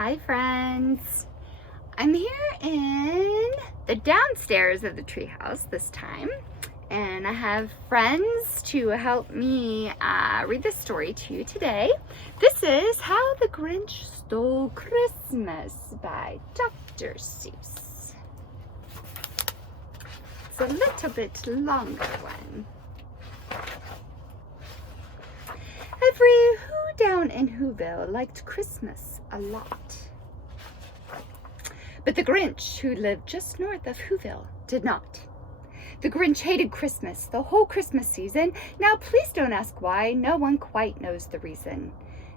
Hi friends, I'm here in the downstairs of the treehouse this time, and I have friends to help me read this story to you today. This is How the Grinch Stole Christmas by Dr. Seuss. It's a little bit longer one. Every Who down in Whoville liked Christmas a lot. But the Grinch, who lived just north of Whoville, did not. The Grinch hated Christmas, the whole Christmas season. Now please don't ask why, no one quite knows the reason.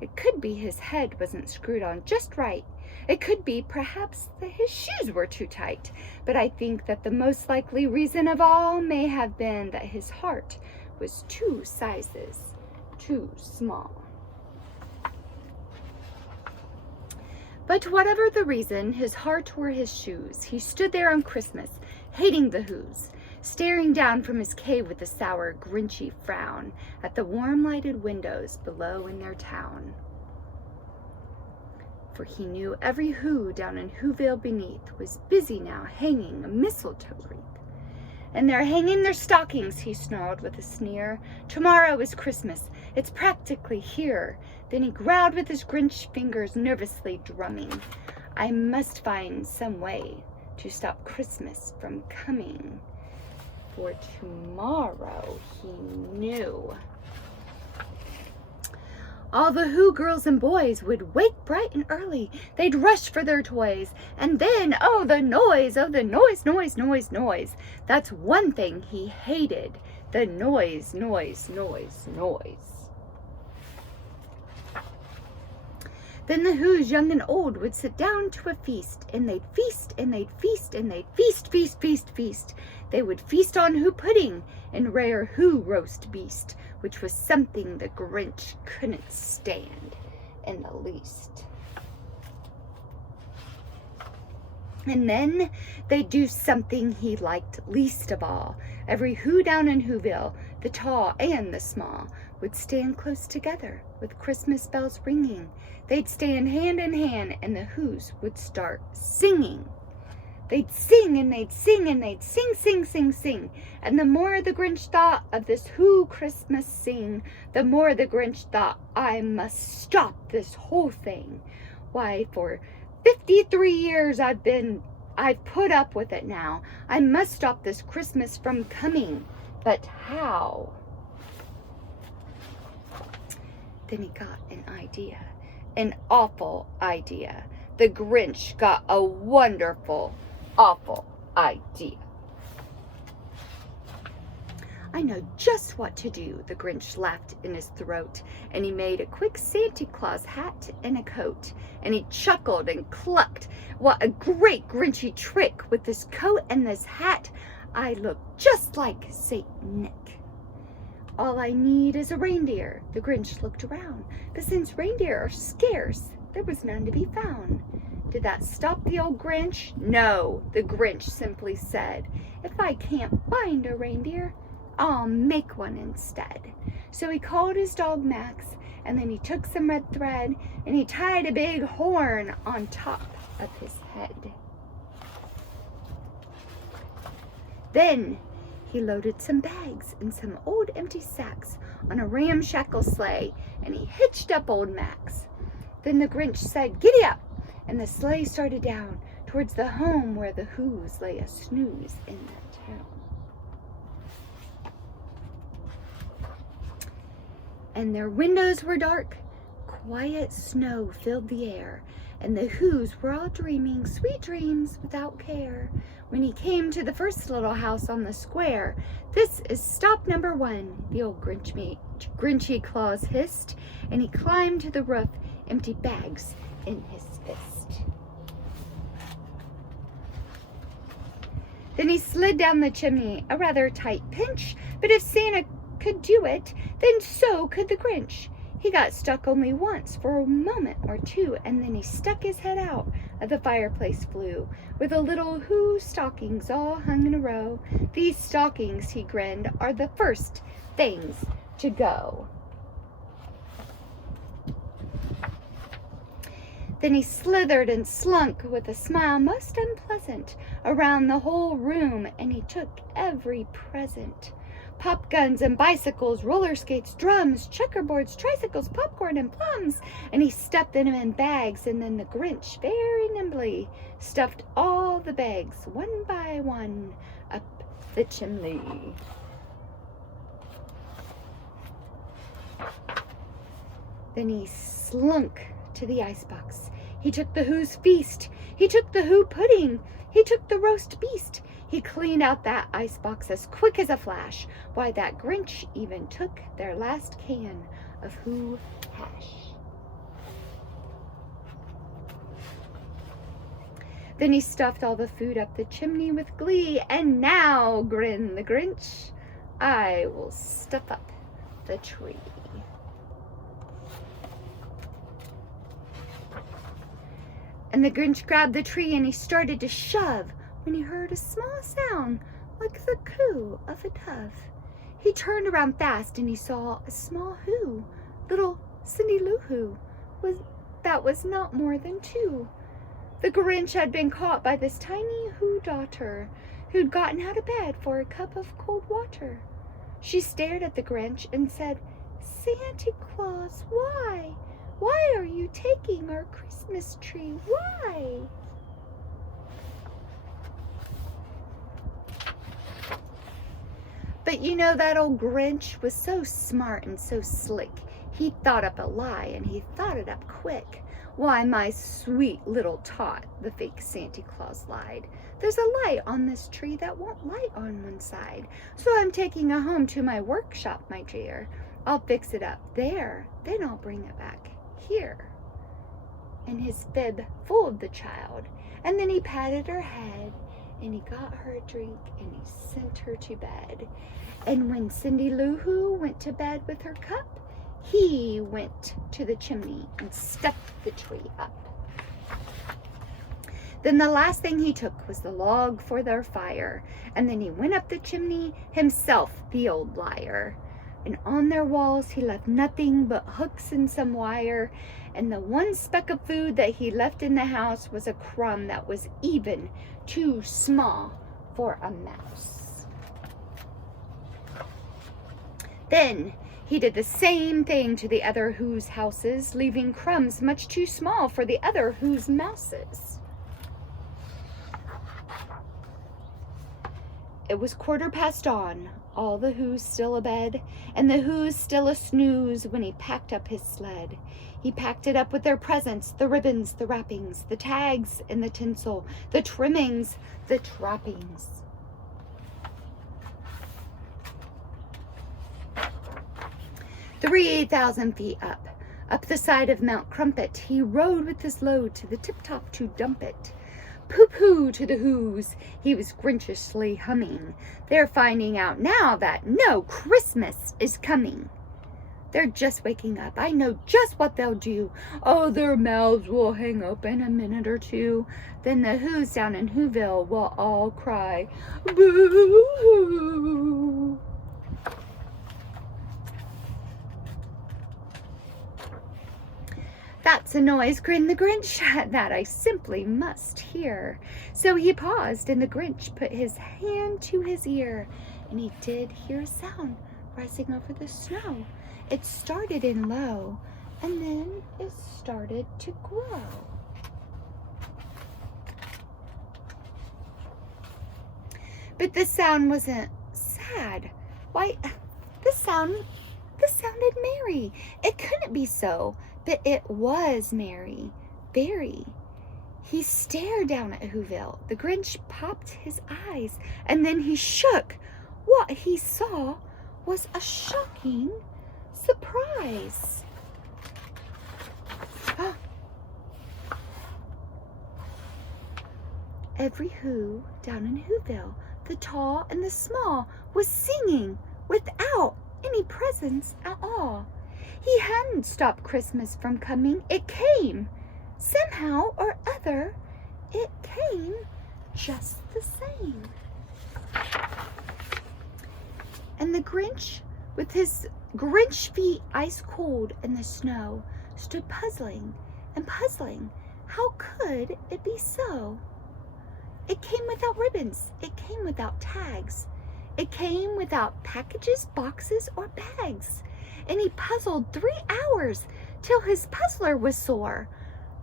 It could be his head wasn't screwed on just right. It could be perhaps that his shoes were too tight. But I think that the most likely reason of all may have been that his heart was 2 sizes too small. But whatever the reason, his heart or his shoes, he stood there on Christmas, hating the Whos, staring down from his cave with a sour, Grinchy frown at the warm-lighted windows below in their town. For he knew every Who down in Whoville beneath was busy now hanging a mistletoe wreath. And they're hanging their stockings, he snarled with a sneer. Tomorrow is Christmas. It's practically here. Then he growled with his Grinch fingers nervously drumming. I must find some way to stop Christmas from coming. For tomorrow, he knew. All the Who girls and boys would wake bright and early. They'd rush for their toys. And then, oh, the noise, noise, noise, noise. That's one thing he hated. The noise, noise, noise, noise. Then the Whos, young and old, would sit down to a feast. And they'd feast, and they'd feast, and they'd feast, feast, feast, feast. They would feast on Who pudding and rare Who roast beast, which was something the Grinch couldn't stand in the least. And then they'd do something he liked least of all. Every Who down in Whoville, the tall and the small, would stand close together with Christmas bells ringing. They'd stand hand in hand and the Whos would start singing. They'd sing and they'd sing and they'd sing, sing, sing, sing. And the more the Grinch thought of this Who Christmas sing, the more the Grinch thought, I must stop this whole thing. Why, for 53 years I've put up with it now. I must stop this Christmas from coming. But how? Then he got an idea, an awful idea. The Grinch got a wonderful, awful idea. I know just what to do, the Grinch laughed in his throat, and he made a quick Santa Claus hat and a coat, and he chuckled and clucked. What a great Grinchy trick! With this coat and this hat, I look just like Saint Nick. All I need is a reindeer. The Grinch looked around, but since reindeer are scarce, there was none to be found. Did that stop the old Grinch? No, the Grinch simply said, if I can't find a reindeer, I'll make one instead. So he called his dog Max, and then he took some red thread, and he tied a big horn on top of his head. Then he loaded some bags and some old empty sacks on a ramshackle sleigh, and he hitched up old Max. Then the Grinch said, giddy up, and the sleigh started down towards the home where the Whos lay a snooze in that town. And their windows were dark, quiet snow filled the air, and the Whos were all dreaming sweet dreams without care. When he came to the first little house on the square, this is stop number 1, the old Grinchy Claus hissed, and he climbed to the roof, empty bags in his fist. Then he slid down the chimney, a rather tight pinch, but if Santa could do it, then so could the Grinch. He got stuck only once for a moment or two, and then he stuck his head out of the fireplace flue, with the little Who stockings all hung in a row. These stockings, he grinned, are the first things to go. Then he slithered and slunk with a smile most unpleasant around the whole room, and he took every present. Pop guns and bicycles, roller skates, drums, checkerboards, tricycles, popcorn, and plums, and he stuffed them in bags, and then the Grinch very nimbly stuffed all the bags, one by one, up the chimney. Then he slunk to the icebox. He took the Who's feast. He took the Who pudding. He took the roast beast. He cleaned out that icebox as quick as a flash. Why, that Grinch even took their last can of Who hash. Then he stuffed all the food up the chimney with glee. And now, grinned the Grinch, I will stuff up the tree. And the Grinch grabbed the tree and he started to shove when he heard a small sound like the coo of a dove. He turned around fast and he saw a small Who, little Cindy Lou Who, that was not more than 2. The Grinch had been caught by this tiny Who daughter who'd gotten out of bed for a cup of cold water. She stared at the Grinch and said, "Santa Claus, why? Why are you taking our Christmas tree? Why?" But you know, that old Grinch was so smart and so slick. He thought up a lie, and he thought it up quick. "Why, my sweet little tot," the fake Santa Claus lied, "there's a light on this tree that won't light on one side. So I'm taking it home to my workshop, my dear. I'll fix it up there, then I'll bring it back here." And his fib fooled the child, and then he patted her head, and he got her a drink, and he sent her to bed. And when Cindy Lou Who went to bed with her cup, he went to the chimney and stuffed the tree up. Then the last thing he took was the log for their fire, and then he went up the chimney himself, the old liar. And on their walls he left nothing but hooks and some wire, and the one speck of food that he left in the house was a crumb that was even too small for a mouse. Then he did the same thing to the other Who's houses, leaving crumbs much too small for the other Who's mouses. It was 1/4 dawn, all the Who's still abed, and the Who's still a snooze when he packed up his sled. He packed it up with their presents, the ribbons, the wrappings, the tags and the tinsel, the trimmings, the trappings. 3,000 feet up the side of Mount Crumpet, he rode with his load to the tip-top to dump it. Pooh-pooh to the Who's, he was grinchishly humming. They're finding out now that no Christmas is coming. They're just waking up. I know just what they'll do. Oh, their mouths will hang open a minute or two. Then the Who's down in Whoville will all cry, boo-hoo. "That's a noise," grinned the Grinch, "that I simply must hear." So he paused, and the Grinch put his hand to his ear, and he did hear a sound rising over the snow. It started in low, and then it started to grow. But this sound wasn't sad. Why, this sounded merry. It couldn't be so. But it was merry, very. He stared down at Whoville. The Grinch popped his eyes, and then he shook. What he saw was a shocking surprise. Every Who down in Whoville, the tall and the small, was singing without any presents at all. He hadn't stopped Christmas from coming. It came. Somehow or other, it came just the same. And the Grinch, with his Grinch feet ice cold in the snow, stood puzzling and puzzling How could it be so? It came without ribbons. It came without tags. It came without packages, boxes, or bags. And he puzzled 3 hours till his puzzler was sore.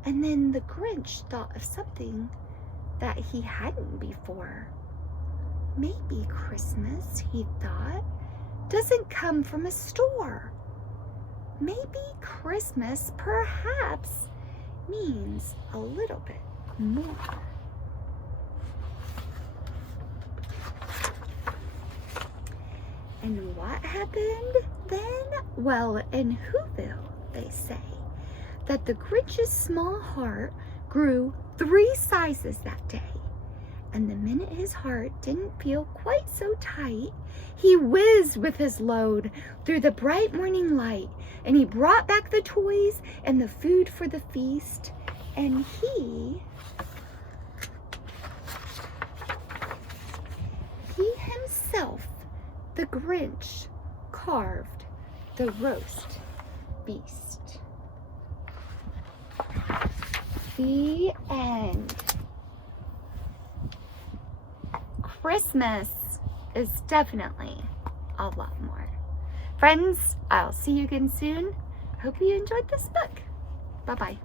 And then the Grinch thought of something that he hadn't before. Maybe Christmas, he thought, doesn't come from a store. Maybe Christmas perhaps means a little bit more. And what happened then? Well, in Whoville, they say that the Grinch's small heart grew 3 sizes that day. And the minute his heart didn't feel quite so tight, he whizzed with his load through the bright morning light, and he brought back the toys and the food for the feast, and he himself, the Grinch, carved the roast beast. The end. Christmas is definitely a lot more. Friends, I'll see you again soon. Hope you enjoyed this book. Bye-bye.